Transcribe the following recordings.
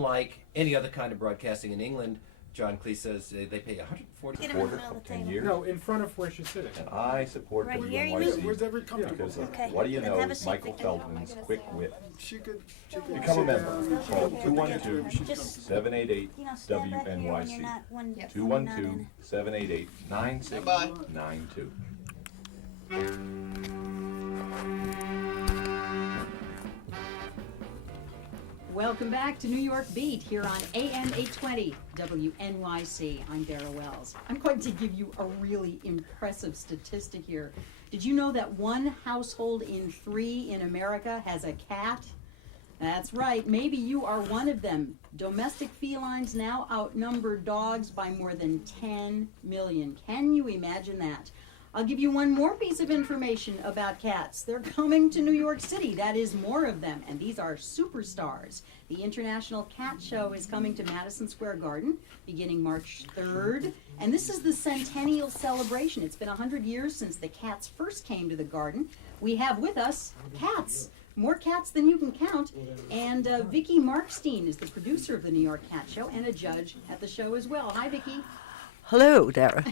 like any other kind of broadcasting in England, John Cleese says they pay $140 Get him in the middle of the table. years. No, in front of where she's sitting. And I support Right here, you WNYC mean? Where's every comfortable? because of Okay. what do you Then know, have a seat, Michael Vicki. Feldman's quick wit. She could Become a sit member. down. Call Just, 212-788 you know, stand back here when you're WNYC. not, when you're not in. 212-788-9692. Welcome back to New York Beat here on AM 820 WNYC. I'm Dara Wells. I'm going to give you a really impressive statistic here. Did you know that 1 household in 3 in America has a cat? That's right, maybe you are one of them. Domestic felines now outnumber dogs by more than 10 million. Can you imagine that? I'll give you one more piece of information about cats. They're coming to New York City. That is more of them, and these are superstars. The International Cat Show is coming to Madison Square Garden beginning March 3rd, and this is the centennial celebration. It's been 100 years since the cats first came to the garden. We have with us cats. More cats than you can count, and Vicki Markstein is the producer of the New York Cat Show and a judge at the show as well. Hi, Vicki. Hello, Dara.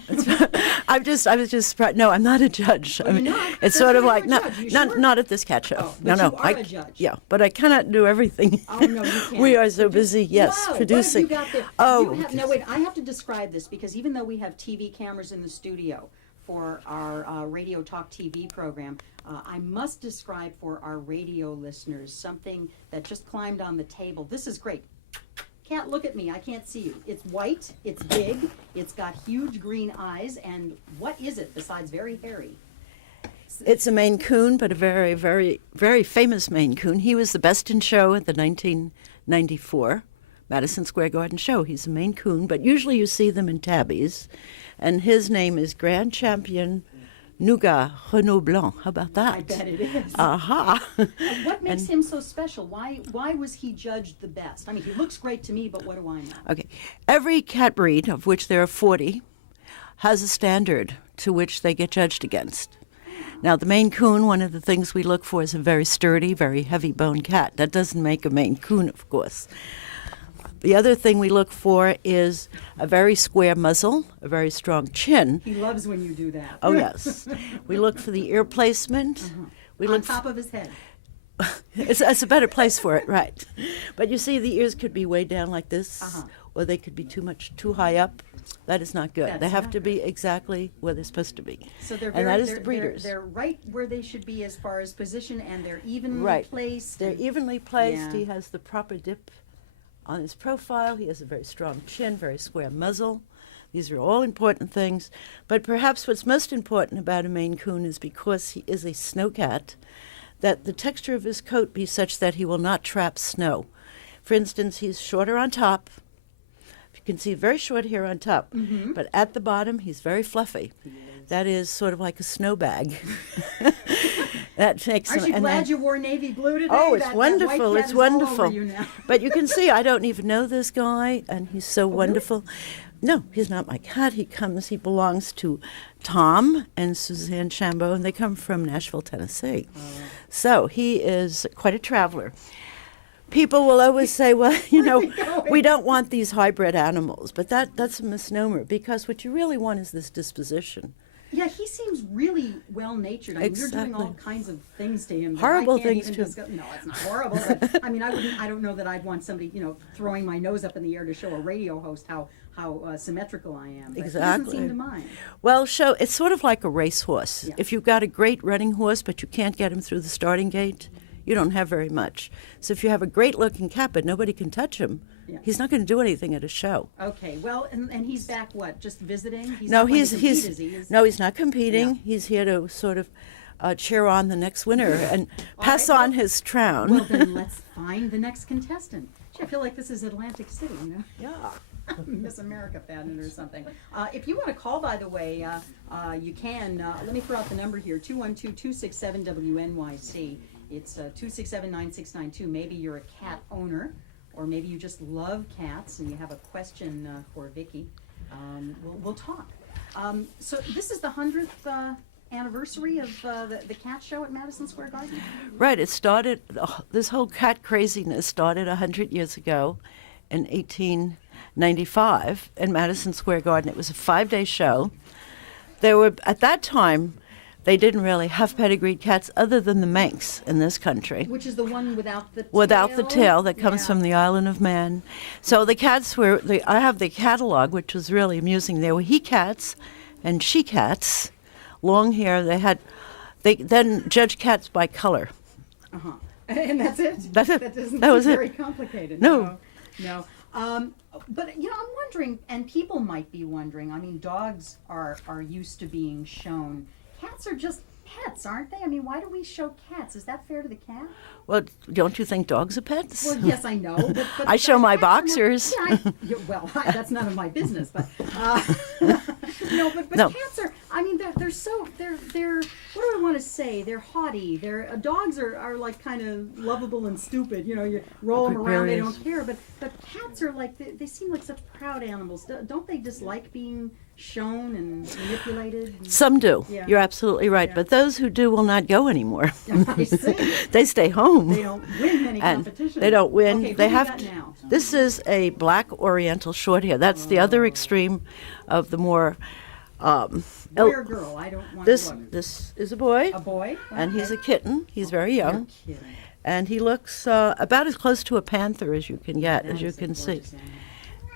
I was just surprised. No, I'm not a judge. Oh, you're not? It's So sort of you're like, a not, judge, you not, sure? not at this cat show. Oh, no, but no. you are a judge. Yeah, but I cannot do everything. Oh, no, you can't. We are so busy, yes, Wow, producing. What have you got there? Oh, You have, no, wait, I have to describe this because even though we have TV cameras in the studio for our Radio Talk TV program, I must describe for our radio listeners something that just climbed on the table. This is great. Can't look at me, I can't see you. It's white, it's big, it's got huge green eyes, and what is it besides very hairy? It's a Maine Coon, but a very, very, very famous Maine Coon. He was the best in show at the 1994 Madison Square Garden show. He's a Maine Coon, but usually you see them in tabbies. And his name is Grand Champion Nougat Renaud Blanc. How about that? I bet it is. Aha. What makes him so special? Why was he judged the best? I mean, he looks great to me, but what do I know? Okay. Every cat breed, of which there are 40, has a standard to which they get judged against. Now, the Maine Coon, one of the things we look for is a very sturdy, very heavy-boned cat. That doesn't make a Maine Coon, of course. The other thing we look for is a very square muzzle, a very strong chin. He loves when you do that. Oh, yes. We look for the ear placement. We On look top of his head. it's a better place for it, right. But you see, the ears could be way down like this, Uh-huh. or they could be too high up. That is not good. That's They have not to be exactly where they're supposed to be. So they're and very, that is they're, the breeders. They're right where they should be as far as position, and they're evenly Right. placed. They're evenly placed. Yeah. He has the proper dip on his profile. He has a very strong chin, very square muzzle. These are all important things. But perhaps what's most important about a Maine Coon is because he is a snowcat, that the texture of his coat be such that he will not trap snow. For instance, he's shorter on top. You can see very short hair on top, but at the bottom, he's very fluffy. That is sort of like a snow bag. That makes Aren't him, you and glad then- you wore navy blue today? Oh, it's That wonderful. white cat It's is all over wonderful. you now. But you can see I don't even know this guy, and he's so wonderful. No, he's not my cat. He belongs to Tom and Suzanne Chambeau, and they come from Nashville, Tennessee. So he is quite a traveler. People will always say, well, you know, we don't want these hybrid animals, but that's a misnomer, because what you really want is this disposition. Yeah, he seems really well-natured. I mean, you're doing all Exactly. kinds of things to him. that Horrible I can't things even to him. discuss. No, it's not horrible. But I mean, I don't know that I'd want somebody, you know, throwing my nose up in the air to show a radio host how symmetrical I am. But he doesn't Exactly. seem to mind. Well, it's sort of like a racehorse. Yeah. If you've got a great running horse, but you can't get him through the starting gate, you don't have very much. So if you have a great-looking cat, but nobody can touch him, Yeah. he's not going to do anything at a show. Okay, well, and he's back. What? Just visiting? He's No, not going he's to compete, he's is he? Is- no, he's not competing. Yeah. He's here to sort of cheer on the next winner and pass right, on his crown. Well, then let's find the next contestant. Gee, I feel like this is Atlantic City, you know? Yeah. Miss America pageant or something. If you want to call, by the way, you can. Let me throw out the number here, 212-267-WNYC. It's 267-9692. Maybe you're a cat owner, or maybe you just love cats and you have a question for Vicki. We'll talk. So this is the 100th anniversary of the cat show at Madison Square Garden? Right. It started. This whole cat craziness started 100 years ago, in 1895 in Madison Square Garden. It was a 5-day show. There were, at that time, they didn't really have pedigreed cats other than the Manx in this country. Which is the one without the tail? Without the tail that comes Yeah. from the Island of Man. So the cats were, I have the catalog, which was really amusing. There were he cats and she cats, long hair. They then judged cats by color. Uh-huh. And that's it? That's it. That doesn't That was seem it. very complicated. No. No. But, I'm wondering, and people might be wondering, I mean, dogs are used to being shown. Cats are just pets, aren't they? I mean, why do we show cats? Is that fair to the cat? Well, don't you think dogs are pets? Well, yes, I know. But I show my cats are more- boxers. Well, that's none of my business. But no, but No. cats are. I mean, they're so they're. What do I want to say? They're haughty. Dogs are like kind of lovable and stupid. You roll them around, they don't care. But cats are like they seem like such proud animals. Don't they dislike being shown and manipulated? Some do. Yeah. You're absolutely right. Yeah. But those who do will not go anymore. I see. They stay home. They don't win many And competitions. they don't win. Okay, They who do we have got to- now? This is a black Oriental Shorthair. That's the other extreme of the more. Boy or girl? I don't want to look. This is a boy, A boy? and he's a Okay. kitten. He's very young, You're kidding. and he looks about as close to a panther as you can get, That as you is a can see. gorgeous animal.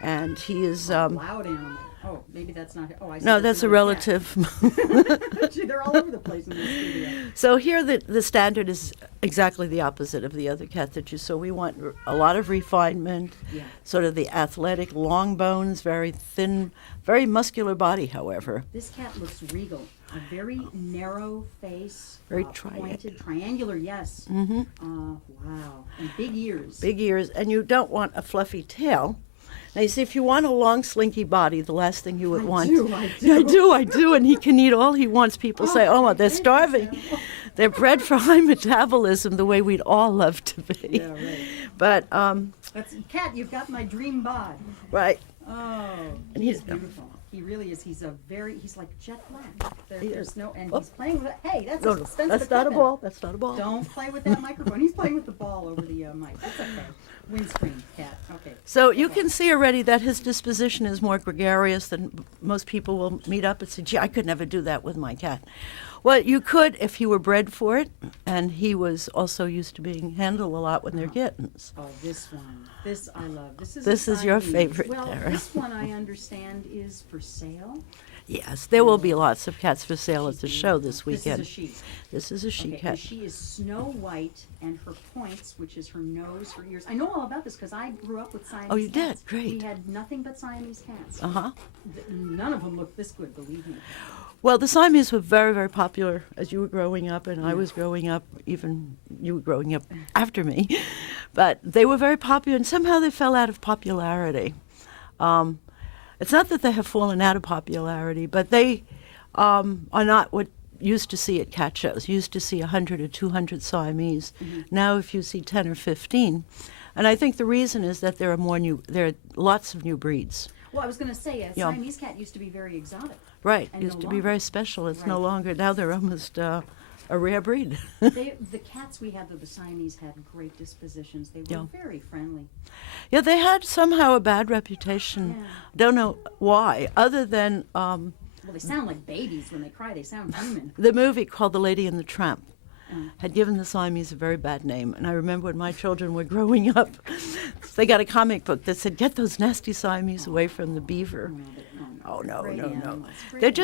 And he is. A loud animal. Oh, maybe that's not. Oh, I see. No, that's a another cat. relative. Gee, they're all over the place in this studio. So here the standard is exactly the opposite of the other cat that you saw. We want a lot of refinement, Yeah. sort of the athletic, long bones, very thin, very muscular body, however. This cat looks regal. A very narrow face. Very pointed, triangular. Yes. Mm-hmm. Wow. And big ears. Big ears, and you don't want a fluffy tail. Now, you see, if you want a long, slinky body, the last thing you would I want. do, I do. I do, and he can eat all he wants. People say, oh, well, they're goodness. starving. They're bred for high metabolism, the way we'd all love to be. Yeah, right. But, That's cat. You've got my dream bod. right. Oh, And he he's- is beautiful. He really is. He's like jet black. He There's is. no, and Oh. he's playing with. Hey, that's No, an no, expensive that's not a equipment. ball. That's not a ball. Don't play with that microphone. He's playing with the ball over the mic. That's okay. Windscreen cat. Okay. So you can see already that his disposition is more gregarious than most people will meet up and say, gee, I could never do that with my cat. Well, you could if he were bred for it, and he was also used to being handled a lot when they're kittens. Oh, this one. This I love. This is. This a is your Siamese. favorite, Well, Dara. this one I understand is for sale. Yes, there will be lots of cats for sale at the show this weekend. This is a she. This is a she Okay, cat. and she is snow white, and her points, which is her nose, her ears. I know all about this because I grew up with Siamese Oh, you did? cats. Great. We had nothing but Siamese cats. Uh-huh. None of them looked this good, believe me. Well, the Siamese were very, very popular as you were growing up, and I was growing up, even you were growing up after me. But they were very popular, and somehow they fell out of popularity. It's not that they have fallen out of popularity, but they are not what you used to see at cat shows. You used to see 100 or 200 Siamese. Now if you see 10 or 15. And I think the reason is that there are lots of new breeds. Well, I was going to say, a Yeah. Siamese cat used to be very exotic. Right, And used no to be longer. very special. It's no Right. longer, now they're almost a rare breed. The cats we had, the Siamese, had great dispositions. They were Yeah. very friendly. Yeah, they had somehow a bad reputation. Yeah. Don't know why, other than Well, they sound like babies when they cry. They sound human. the movie called The Lady and the Tramp Mm. had given the Siamese a very bad name. And I remember when my children were growing up, they got a comic book that said, get those nasty Siamese away from the beaver. Oh, no, Great no, no. animals, great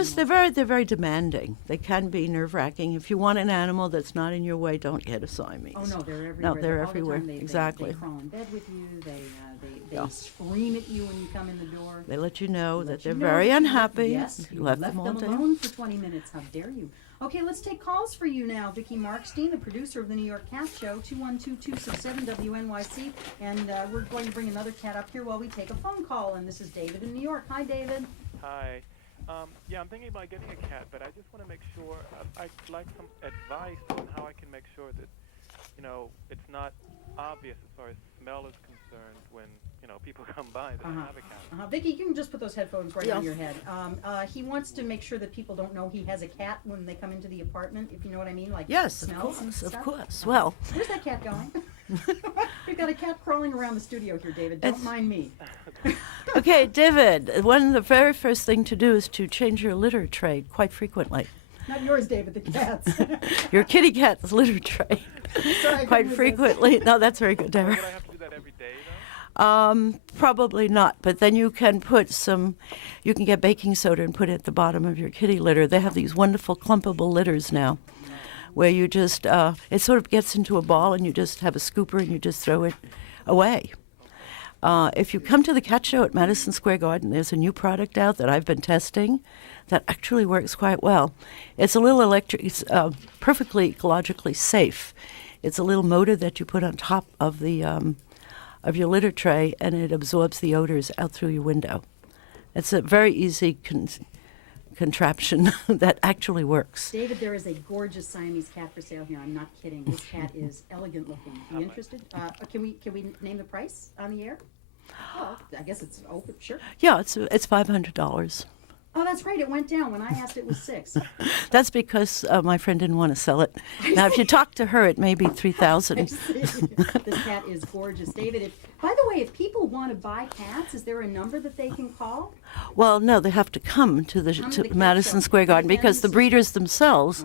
They're very demanding. They can be nerve-wracking. If you want an animal that's not in your way, don't get a Siamese. Oh no, they're everywhere. No, they're all the everywhere. time. They Exactly. They crawl in bed with you. They Yeah. scream at you when you come in the door. They let you know Let that you they're know very that you unhappy. Yes, You left them all day. alone for 20 minutes. How dare you? Okay, let's take calls for you now. Vicki Markstein, the producer of the New York Cat Show, 212-267 WNYC, and we're going to bring another cat up here while we take a phone call. And this is David in New York. Hi, David. Hi. Yeah, I'm thinking about getting a cat, but I just want to make sure, I'd like some advice on how I can make sure that, it's not obvious as far as smell is concerned when, people come by that I have a cat. Vicki, you can just put those headphones right on Yeah. your head. He wants to make sure that people don't know he has a cat when they come into the apartment, if you know what I mean, like Yes, of smells and course, of stuff. course. Well, Where's that cat going? We've got a cat crawling around the studio here, David. Don't mind me. Okay, David, the very first thing to do is to change your litter tray quite frequently. Not yours, David, the cat's. Your kitty cat's litter tray Sorry, I quite couldn't resist. frequently. No, that's very good, Dara. Would I have to do that every day, though? Probably not, but then you can you can get baking soda and put it at the bottom of your kitty litter. They have these wonderful clumpable litters now, where you just, it sort of gets into a ball and you just have a scooper and you just throw it away. If you come to the cat show at Madison Square Garden, there's a new product out that I've been testing that actually works quite well. It's a little electric, it's perfectly ecologically safe. It's a little motor that you put on top of the of your litter tray, and it absorbs the odors out through your window. It's a very easy contraption that actually works. David, there is a gorgeous Siamese cat for sale here. I'm not kidding. This cat is elegant looking. Are you interested? Can we name the price on the air? Oh, I guess it's open. Sure. Yeah, it's $500. Oh, that's right. It went down when I asked. It was $600. That's because my friend didn't want to sell it. Now, if you talk to her, it may be I $3,000. see. This cat is gorgeous, David. By the way, if people want to buy cats, is there a number that they can call? Well, no, they have to come to Come to the cat Madison show. Square Garden because the breeders themselves.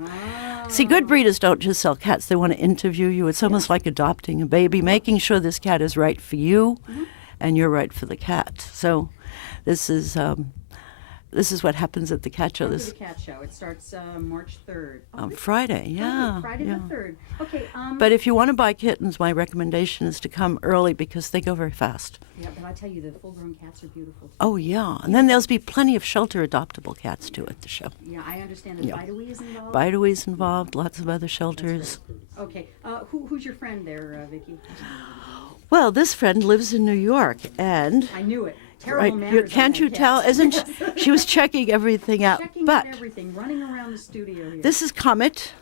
See, good breeders don't just sell cats; they want to interview you. It's almost like adopting a baby, making sure this cat is right for you, and you're right for the cat. So, this is what happens at the cat show. Come to the cat show. It starts March 3rd. Oh, really? Friday, yeah. Friday yeah. the 3rd. Okay. But if you want to buy kittens, my recommendation is to come early because they go very fast. Yeah, but I tell you, the full-grown cats are beautiful. Oh, yeah. And then there'll be plenty of shelter adoptable cats, too, at the show. Yeah, I understand that Yeah. Bidewee is involved. Bidewee's involved, lots of other shelters. Okay. Who's your friend there, Vicki? Well, this friend lives in New York, and I knew it. Terrible manners on can't that you cat. tell? Isn't she was checking everything out? Checking But out everything, running around the studio here. this is Comet,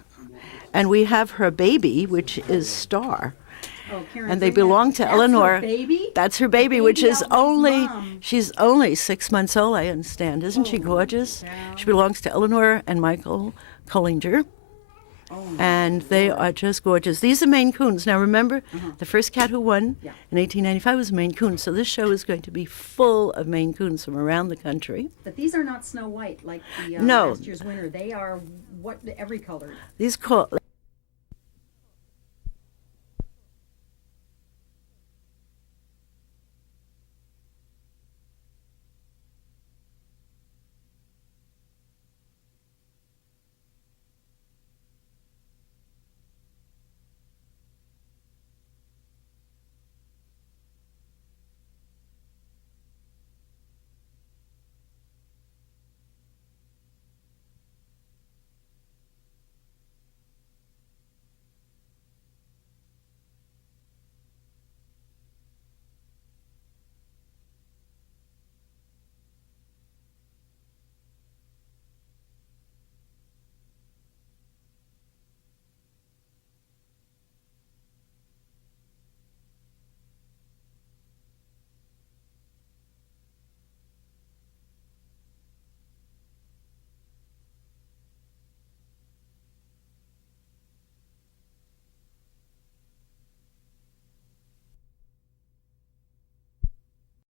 and we have her baby, which is Star. Oh, Karen, And they bring that- belong to that's Eleanor. Her baby? That's her baby, The which baby is outlives only mom. she's only 6 months old. I understand, isn't she Holy gorgeous? cow. She belongs to Eleanor and Michael Collinger. Oh, And they are just gorgeous. These are Maine Coons. Now remember, the first cat who won Yeah. in 1895 was a Maine Coon. So this show is going to be full of Maine Coons from around the country. But these are not Snow White like the No. last year's winner. They are every colored. These call